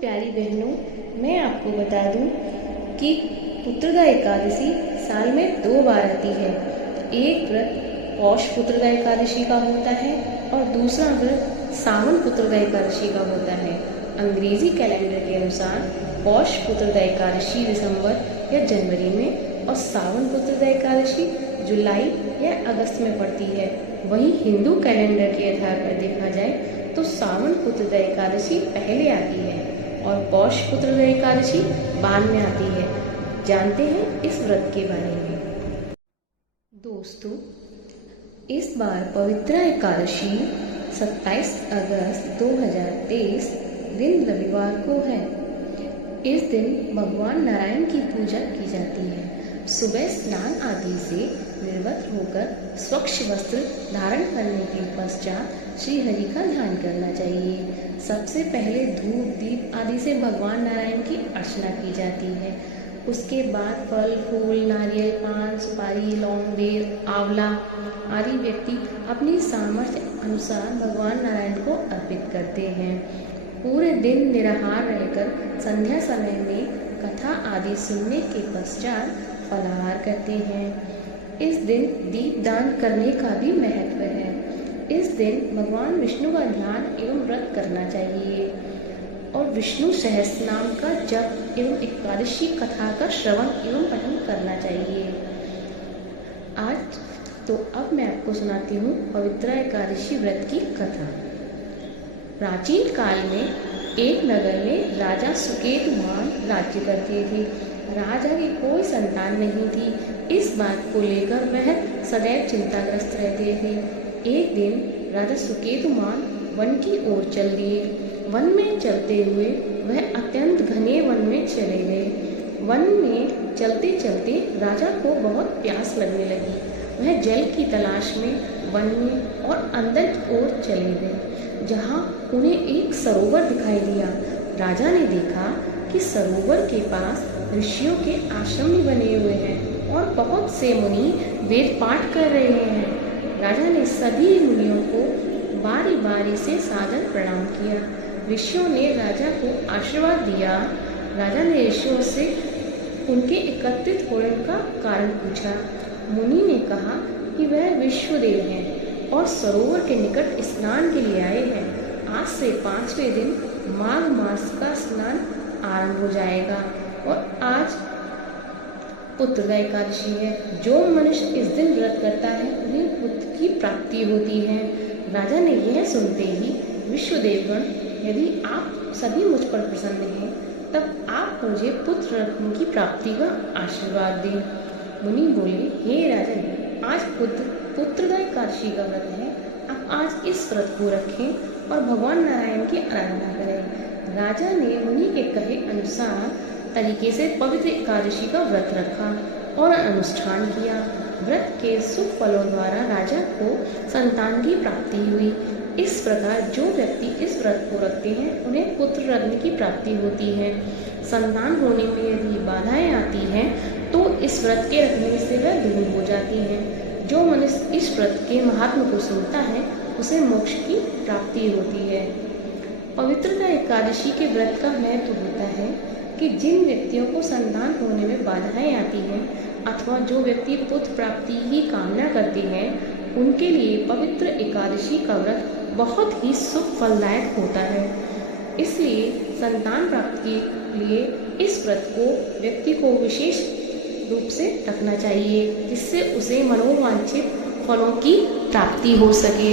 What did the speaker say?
प्यारी बहनों, मैं आपको बता दूं कि पुत्रदा एकादशी साल में 2 बार आती है। एक व्रत पौष पुत्रदा एकादशी का होता है और दूसरा व्रत सावन पुत्रदा एकादशी का होता है। अंग्रेजी कैलेंडर के अनुसार पौष पुत्रदा एकादशी दिसंबर या जनवरी में और सावन पुत्रदा एकादशी जुलाई या अगस्त में पड़ती है। वहीं हिंदू कैलेंडर के आधार पर देखा जाए तो सावन पुत्रदा एकादशी पहले आती है और पौष पुत्रदा एकादशी बाद में आती है। जानते हैं इस व्रत के बारे में। दोस्तों, इस बार पवित्र एकादशी 27 अगस्त 2023 दिन रविवार को है। इस दिन भगवान नारायण की पूजा की जाती है। सुबह स्नान आदि से निर्वत होकर स्वच्छ वस्त्र धारण करने के पश्चात श्री हरि का ध्यान करना चाहिए। सबसे पहले धूप दीप आदि से भगवान नारायण की अर्चना की जाती है। उसके बाद फल फूल नारियल पान सुपारी लौंग बेल आंवला आदि व्यक्ति अपनी सामर्थ्य अनुसार भगवान नारायण को अर्पित करते हैं। पूरे दिन निराहार रहकर संध्या समय में कथा आदि सुनने के पश्चात फलाहार करते हैं। इस दिन दीपदान करने का भी महत्व है। इस दिन भगवान विष्णु का ध्यान एवं व्रत करना चाहिए और विष्णु सहस्रनाम का जप एवं एकादशी कथा का श्रवण एवं पठन करना चाहिए। आज तो अब मैं आपको सुनाती हूँ पवित्र एकादशी व्रत की कथा। प्राचीन काल में एक नगर में राजा सुकेतुमान राज्य करते थे। राजा की कोई संतान नहीं थी। इस बात को लेकर वह सदैव चिंताग्रस्त रहते थे। एक दिन राजा सुकेतुमान वन की ओर चल दिए। वन में चलते हुए वह अत्यंत घने वन में चले गए। वन में चलते चलते राजा को बहुत प्यास लगने लगी। वह जल की तलाश में वन में और अंदर की ओर चले गए, जहाँ उन्हें एक सरोवर दिखाई दिया। राजा ने देखा कि सरोवर के पास ऋषियों के आश्रम भी बने हुए हैं और बहुत से मुनि वेद पाठ कर रहे हैं। राजा ने सभी मुनियों को बारी बारी से सादर प्रणाम किया। ऋषियों ने राजा को आशीर्वाद दिया। राजा ने ऋषियों से उनके एकत्रित होने का कारण पूछा। मुनि ने कहा कि वह विश्वदेव हैं और सरोवर के निकट स्नान के लिए आए हैं। आज से 5वें दिन माघ मास का स्नान आरंभ हो जाएगा और आज पुत्रदा एकादशी है। जो मनुष्य इस दिन व्रत करता है उन्हें पुत्र की प्राप्ति होती है। राजा ने यह सुनते ही विश्वदेवगण, यदि आप सभी मुझ पर प्रसन्न हैं तब आप मुझे पुत्र रत्न की प्राप्ति का आशीर्वाद दें। मुनि बोले, हे राजन, आज पुत्रदा एकादशी का व्रत है। आप आज इस व्रत को रखें और भगवान नारायण की आराधना करें। राजा ने मुनि के कहे अनुसार तरीके से पवित्र एकादशी का व्रत रखा और अनुष्ठान किया। व्रत के शुभ फलों द्वारा राजा को संतान की प्राप्ति हुई। इस प्रकार जो व्यक्ति इस व्रत को रखते हैं उन्हें पुत्र रत्न की प्राप्ति होती है। संतान होने में यदि बाधाएं आती हैं तो इस व्रत के रखने से वह दूर हो जाती हैं। जो मनुष्य इस व्रत के महात्म को सुनता है उसे मोक्ष की प्राप्ति होती है। पवित्रता एकादशी के व्रत का महत्व होता है कि जिन व्यक्तियों को संतान होने में बाधाएं आती हैं अथवा जो व्यक्ति पुत्र प्राप्ति की कामना करते हैं उनके लिए पवित्र एकादशी का व्रत बहुत ही शुभ फलदायक होता है। इसलिए संतान प्राप्ति के लिए इस व्रत को व्यक्ति को विशेष रूप से रखना चाहिए, जिससे उसे मनोवांछित फलों की प्राप्ति हो सके।